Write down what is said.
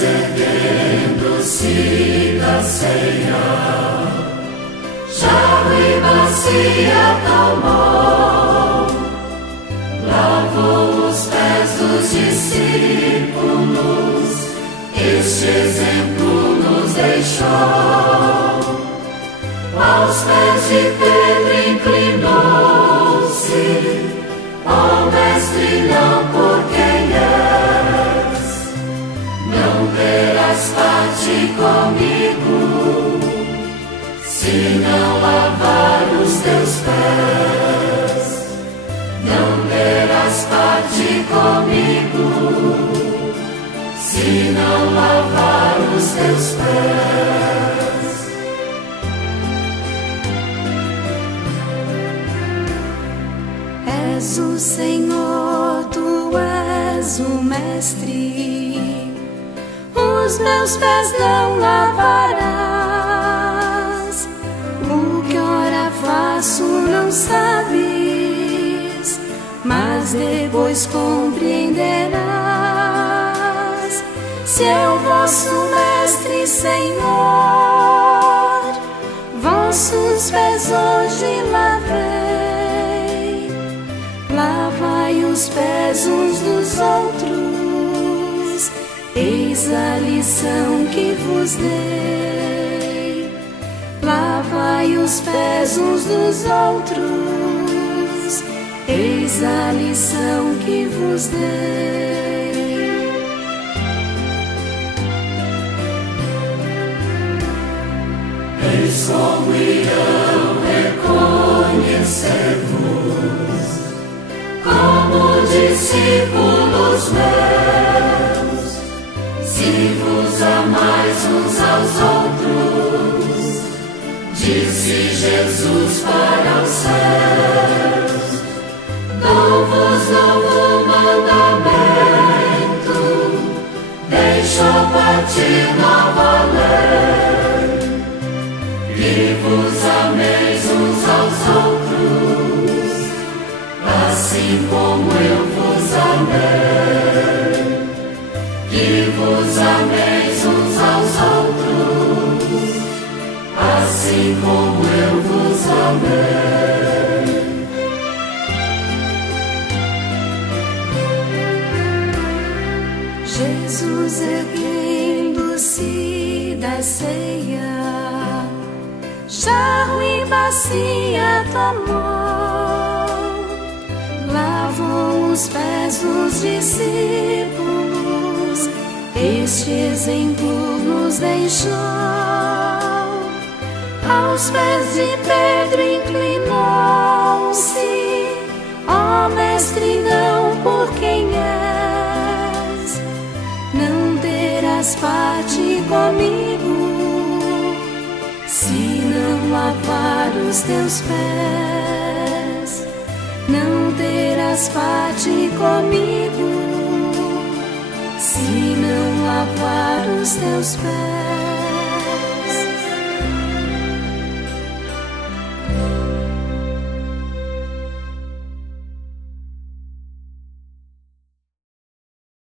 erguendo-se da ceia, jarro e bacia tomou, lavou os pés dos discípulos, este exemplo nos deixou. Aos pés de Pedro inclinou-se: ó Mestre, não por quem és, não terás parte comigo, se não lavar os teus pés. Não terás parte comigo, se não lavar os teus pés. És o Senhor, tu és o Mestre, os meus pés não lavarás. O que ora faço não sabes, mas depois compreenderás. Se é o vosso Mestre, Senhor, vossos pés hoje lavei. Lavai os pés uns dos outros, eis a lição que vos dei. Lavai os pés uns dos outros, eis a lição que vos dei. Eis como irão reconhecer-vos como discípulos meus, se vos amais uns aos outros, disse Jesus para os céus. Dou-vos novo mandamento, deixo partir nova lei, que vos ameis uns aos outros, assim como eu vos amei, que vos ameis uns aos outros, assim como eu vos amei. Jesus erguendo-se da ceia, jarro e bacia tomou, lavou os pés dos discípulos, este exemplo nos deixou. Aos pés de Pedro inclinou-se: ó Mestre, não por quem és, não terás parte comigo, se não lavar os teus pés. Não terás parte comigo, se não lavar os teus pés.